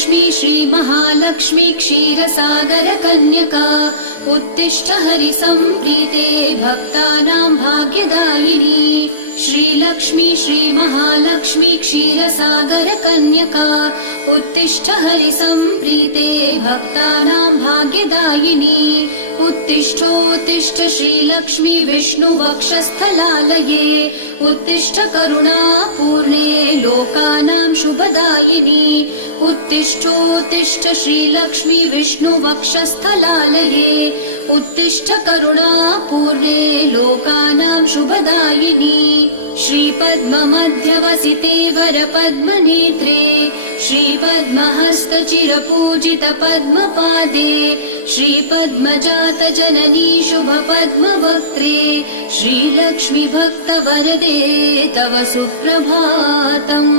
श्रीलक्ष्मी श्रीमहालक्ष्मी क्षीरसागरकन्यका उत्तिष्ठ हरिसम्प्रीते भक्तानां भाग्यदायिनी। श्रीलक्ष्मी श्रीमहालक्ष्मी क्षीरसागरकन्यका उत्तिष्ठ हरिसम्प्रीते भक्तानां भाग्यदायिनी। उत्तिष्ठोत्तिष्ठ श्रीलक्ष्मी विष्णुवक्षस्थलालये उत्तिष्ठ करुणापूर्णे लोकानां शुभदायिनी। उत्तिष्ठोत्तिष्ठ श्रीलक्ष्मी विष्णुवक्षस्थलालये उत्तिष्ठ करुणापूर्णे लोकानां शुभदायिनी। श्रीपद्ममध्यवसिते वरपद्मनेत्रे श्रीपद्महस्तचिरपूजितपद्मपादे श्रीपद्मजातजननी शुभपद्मवक्त्रे श्रीलक्ष्मी भक्तवरदे तव सुप्रभातम्।